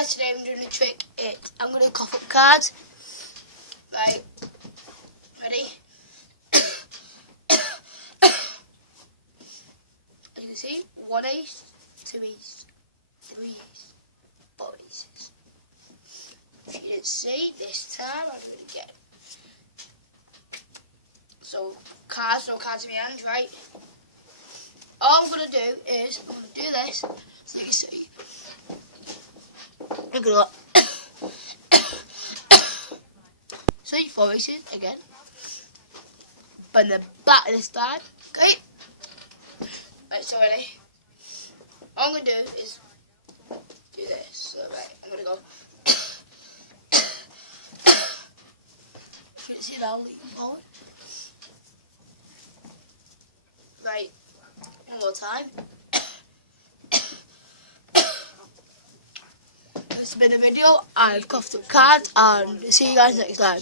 guys, today I'm doing a trick. I'm going to cough up cards. Right, ready? As you can see, 1 ace, 2 ace, 3 ace, 4 aces. If you didn't see, this time I'm going to get it. So, no cards in my hand, right? All I'm going to do is, I'm going to do this, so you can see. Look at that. See, 4 aces again. But in the back this time. Okay? Right, so ready? All I'm going to do is do this. So, right, I'm going to go. You can see that, I'll lean forward. Right, one more time. This has been the video. I've coughed up cards and see you guys next time.